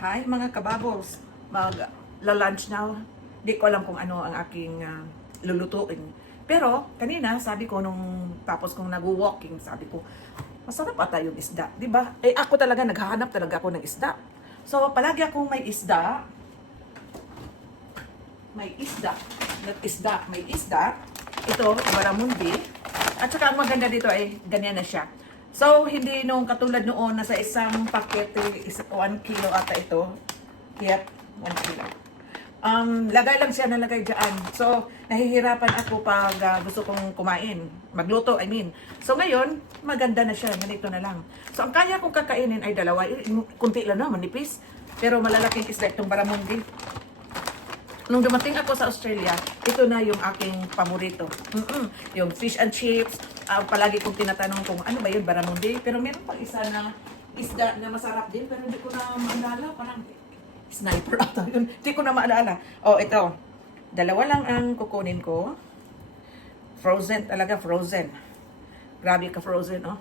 Hi mga kababos, mag-lunch now. Di ko alam kung ano ang aking lulutuin. Pero kanina sabi ko nung tapos kong nag-walking, sabi ko, masarap ata yung isda, di ba? Eh ako talaga naghahanap talaga ako ng isda. So palagi akong may isda. May isda. May isda. Ito, baramundi. At saka ang maganda dito ay ganyan na siya. So, hindi nung katulad noon na sa isang pakete, 1 kilo ata ito. Kaya, 1 kilo. Lagay lang siya nalagay dyan. So, nahihirapan ako pag gusto kong kumain. Magluto, I mean. So, ngayon, maganda na siya. Ganito na lang. So, ang kaya kong kakainin ay dalawa. Kunti lang na, manipis. Pero malalaking isda itong baramundi. Nung dumating ako sa Australia, ito na yung aking paborito. Yung fish and chips. Palagi kong tinatanong kung ano ba yun, baramundi. Pero meron pang isa na isda na masarap din. Pero hindi ko na maalala. Parang sniper ata yun. Hindi ko na maalala. Oh, ito. Dalawa lang ang kukunin ko. Frozen talaga, frozen. Grabe ka frozen, oh.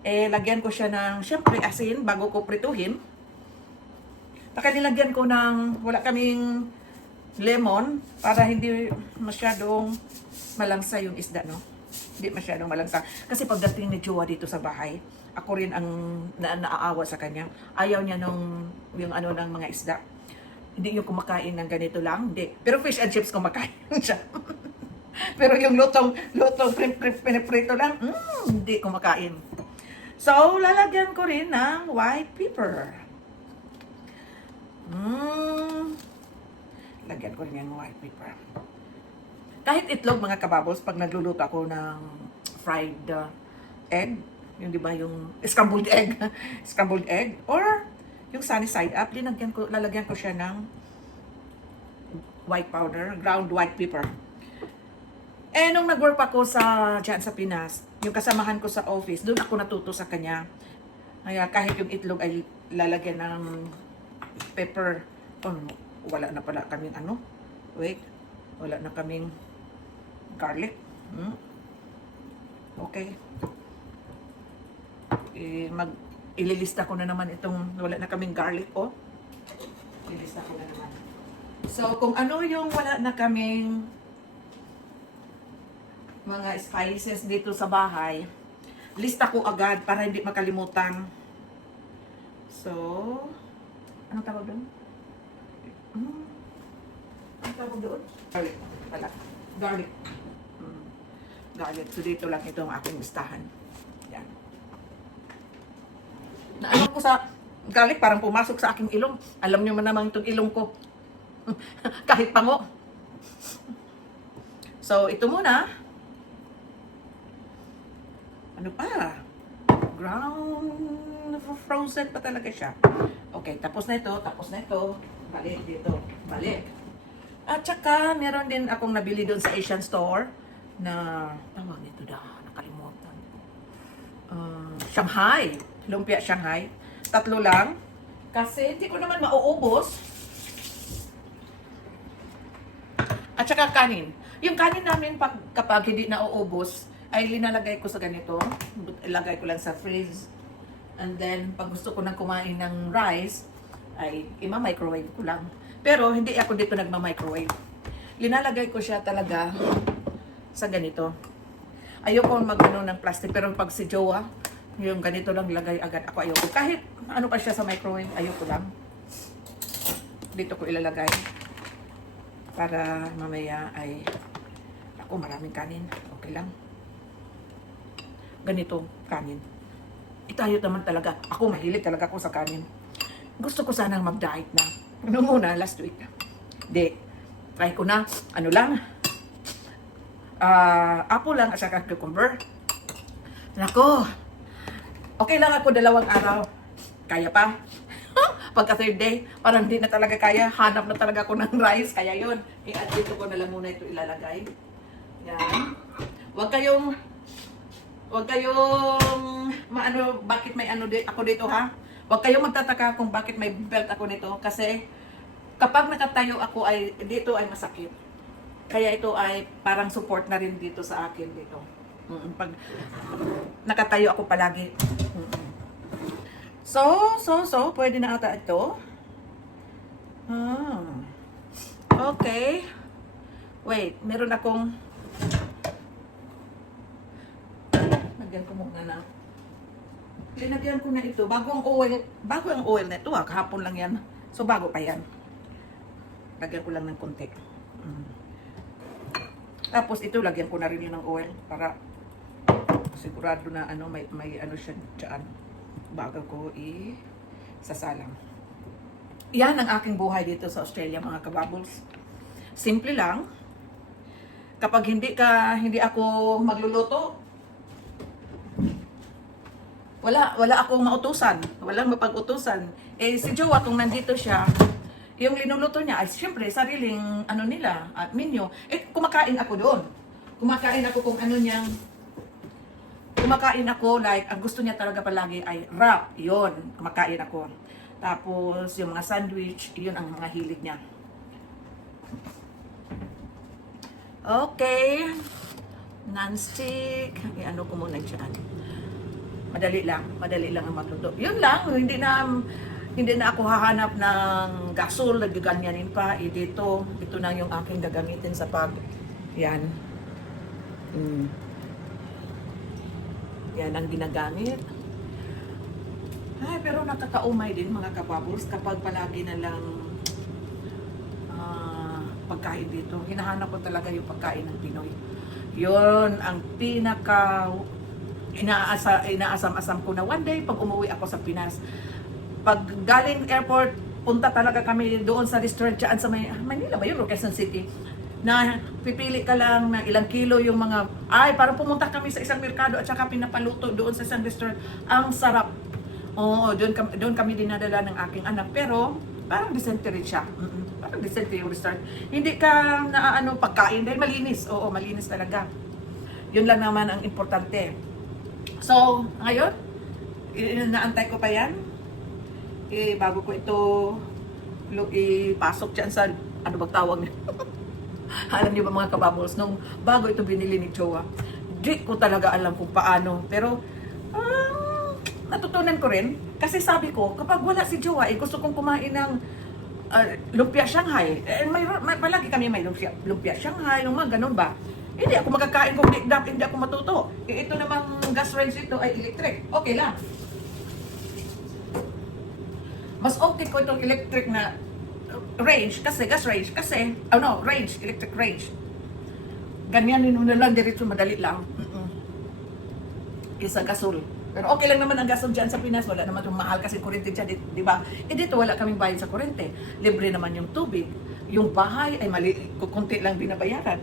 Eh, lagyan ko siya ng, syempre, asin bago ko prituhin. Baka nilagyan ko ng, wala kaming lemon para hindi masyadong malangsa yung isda, no? Hindi masyadong malangsa. Kasi pagdating ni Jowa dito sa bahay, ako rin ang naaawa sa kanya. Ayaw niya nung yung ano ng mga isda. Hindi yung kumakain ng ganito lang, hindi. Pero fish and chips kumakain siya. Pero yung lutong piniprito lang, hindi kumakain. So, lalagyan ko rin ng white pepper. Lagyan ko rin yung white pepper. Kahit itlog mga kababos, pag nagluluto ako ng fried egg, yung di ba yung scrambled egg, scrambled egg, or yung sunny side up, lalagyan ko siya ng white powder, ground white pepper. Eh, nung nag-work ako dyan sa Pinas, yung kasamahan ko sa office, doon ako natuto sa kanya. Kaya kahit yung itlog ay lalagyan ng pepper. Oh, wala na pala kaming ano. Wait. Wala na kaming garlic. Okay. Ililista ko na naman itong wala na kaming garlic, oh. Ililista ko na naman. So, kung ano yung wala na kaming mga spices dito sa bahay, lista ko agad para hindi makalimutan. So, anong tawag doon? Anong tawag doon? Garlic. Wala. Garlic. Garlic. So, dito lang ito ang aking listahan. Yan. Naano ko sa garlic, parang pumasok sa aking ilong. Alam nyo man naman itong ilong ko. Kahit pango. So, ito muna. Ano pa? Ground frozen pa talaga siya. Okay, tapos na ito. Balik dito. Balik. At saka, meron din akong nabili doon sa Asian store na, tawag nito nakalimutan. Shanghai. Lumpia Shanghai. 3 lang. Kasi hindi ko naman mauubos. At saka kanin. Yung kanin namin kapag hindi nauubos, ay linalagay ko sa ganito. Ilagay ko lang sa freeze. And then, pag gusto ko nang kumain ng rice, ay ima-microwave ko lang. Pero, hindi ako dito nagma-microwave. Linalagay ko siya talaga sa ganito. Ayoko mag-ano ng plastic. Pero pag si Jowa, yung ganito lang lagay agad ako. Ayoko. Kahit ano pa siya sa microwave, ayoko lang. Dito ko ilalagay. Para mamaya ay, ako maraming kanin. Okay lang. Ganito, kanin. Itayot naman talaga. Ako, mahilig talaga ako sa kanin. Gusto ko sanang mag-diet na. Ano muna, last week. Di, try ko na. Ano lang? Apple lang at saka cucumber. Nako. Okay lang ako 2 araw. Kaya pa. Pagka 3rd day, parang hindi na talaga kaya. Hanap na talaga ako ng rice. Kaya yun. I-add dito ko na lang muna ito ilalagay. Yan. Huwag kayong maano, bakit may ano ako dito, ha? Huwag kayong magtataka kung bakit may belt ako nito. Kasi kapag nakatayo ako ay dito ay masakit. Kaya ito ay parang support na rin dito sa akin dito. Pag nakatayo ako palagi. So, pwede na ata ito. Okay. Wait, meron akong... Lagyan ko muna na. Linagyan ko na ito. Bago ang oil na ito. Kahapon lang yan. So, bago pa yan. Lagyan ko lang ng konti. Tapos, ito, lagyan ko na rin yun ng oil. Para sigurado na ano, may ano siya dyan. Bago ko sasalang. Yan ang aking buhay dito sa Australia, mga kabubbles. Simple lang. Kapag hindi ako magluluto, wala akong mautusan. Walang mapag-utusan. Si Jowa, kung nandito siya, yung linuluto niya ay siyempre sariling ano nila, menu. Kumakain ako doon. Kumakain ako kung ano niyang kumakain ako, like, ang gusto niya talaga palagi ay wrap. Yun, kumakain ako. Tapos, yung mga sandwich, yun ang mga hilig niya. Okay. Non-stick. Ano ko muna dyan. Madali lang ang magluto. Yun lang, hindi na ako hahanap ng gasol, nagaganyanin pa. Ito na yung aking gagamitin sa yan. Yan ang ginagamit. Ay, pero nakakaumay din mga kabubbles kapag palagi na lang pagkain dito. Hinahanap ko talaga yung pagkain ng Pinoy. Yun ang pinaka inaasam-asam ko na one day pag umuwi ako sa Pinas. Pag galing airport, punta talaga kami doon sa restaurant dyan sa Manila ba yun? Quezon City. Na pipili ka lang ng ilang kilo yung mga, parang pumunta kami sa isang merkado at saka pinapaluto doon sa isang restaurant. Ang sarap. Oo, doon kami dinadala ng aking anak. Pero, parang decente rin siya. Parang decente yung restaurant. Hindi ka pagkain dahil malinis. Oo, malinis talaga. Yun lang naman ang importante. So, ngayon, naantay ko pa yan. Bago ko ito ipasok dyan sa, ano bang tawag niya? Alam niyo ba mga kabubbles, nung bago ito binili ni Jowa, di ko talaga alam kung paano. Pero, natutunan ko rin. Kasi sabi ko, kapag wala si Jowa, gusto kong kumain ng lumpia Shanghai. Palagi kami may lumpia Shanghai, yung mga ganun ba? Hindi ako magkakain kung hindi ako matuto. Ito namang gas range ito ay electric. Okay lang. Mas okay ko itong electric na range kasi, gas range kasi, range, electric range. Ganyan yun na lang, diretso madali lang. Isa gasol. Pero okay lang naman ang gasol dyan sa Pinas, wala naman itong mahal kasi kurente dyan, di ba? Dito wala kaming bayad sa kurente. Libre naman yung tubig. Yung bahay ay kunti lang binabayaran.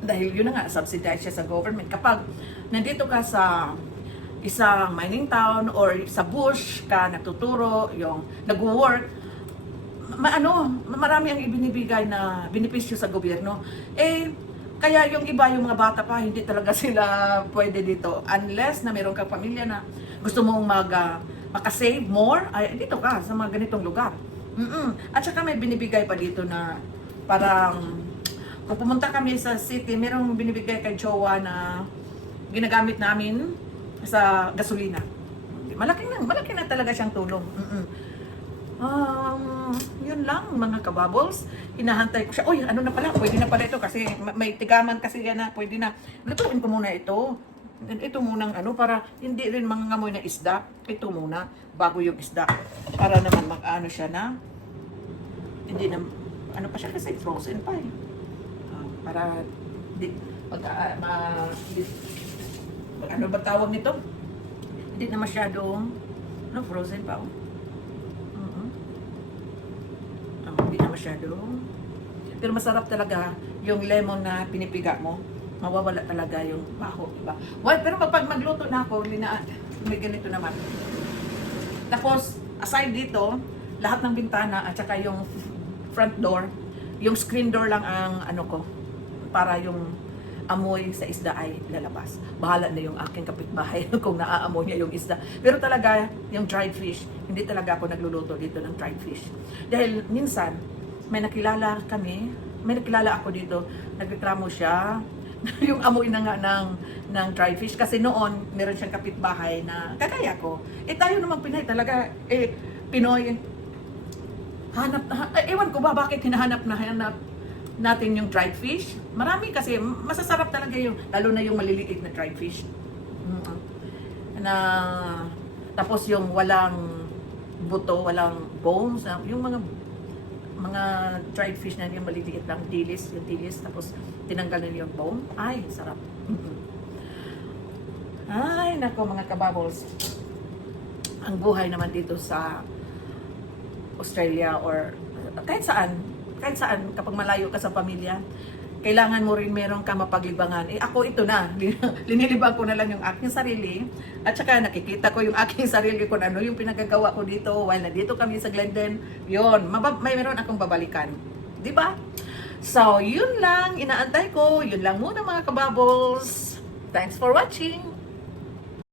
Dahil yun na nga, subsidized siya sa government. Kapag nandito ka sa isang mining town or sa bush ka natuturo, yung nag-work, marami ang ibinibigay na benepisyo sa gobyerno. Kaya yung iba, yung mga bata pa, hindi talaga sila pwede dito. Unless na meron kang pamilya na gusto mong makasave more, ay dito ka sa mga ganitong lugar. At saka may binibigay pa dito na parang kung pumunta kami sa city, merong binibigay kay Jowa na ginagamit namin sa gasolina. Malaki na talaga siyang tulong. Yun lang mga kabubbles. Hinahantay ko siya. Uy, ano na pala? Pwede na pala ito kasi may tigaman kasi yan na pwede na. Lutuin ko muna ito. Ito munang para hindi rin mangangamoy na isda. Ito muna bago yung isda. Para naman siya na hindi na pa siya kasi frozen pa eh. Para ano ba tawag nito? Hindi na masyadong frozen pa. Hindi na masyadong. Pero masarap talaga yung lemon na pinipiga mo. Mawawala talaga yung baho, diba? Pero pag magluto na ako, may ganito naman. Tapos, aside dito, lahat ng bintana at saka yung front door, yung screen door lang ang para yung amoy sa isda ay lalabas. Bahala na yung aking kapitbahay kung naaamoy niya yung isda. Pero talaga, yung dried fish, hindi talaga ako nagluluto dito ng dried fish. Dahil minsan, may nakilala ako dito, nagreklamo siya, yung amoy na nga ng dried fish. Kasi noon, meron siyang kapitbahay na kagaya ko. Tayo naman Pinay talaga, Pinoy, ewan ko ba bakit hinahanap natin yung dried fish. Marami kasi, masasarap talaga yung, lalo na yung maliliit na dried fish. Na, tapos yung walang buto, walang bones, yung mga dried fish na yung maliliit lang, yung dilis, tapos tinanggal na yung bone. Ay, sarap. Ay, nako mga kabubbles. Ang buhay naman dito sa Australia or kahit saan kapag malayo ka sa pamilya, kailangan mo rin meron ka mapaglibangan. Ako ito na, linilibang ko na lang yung aking sarili at saka nakikita ko yung aking sarili kung ano yung pinagagawa ko dito while nandito kami sa Glendon. Yun, may meron akong babalikan. Di ba? So, yun lang, inaantay ko. Yun lang muna mga kabubbles. Thanks for watching!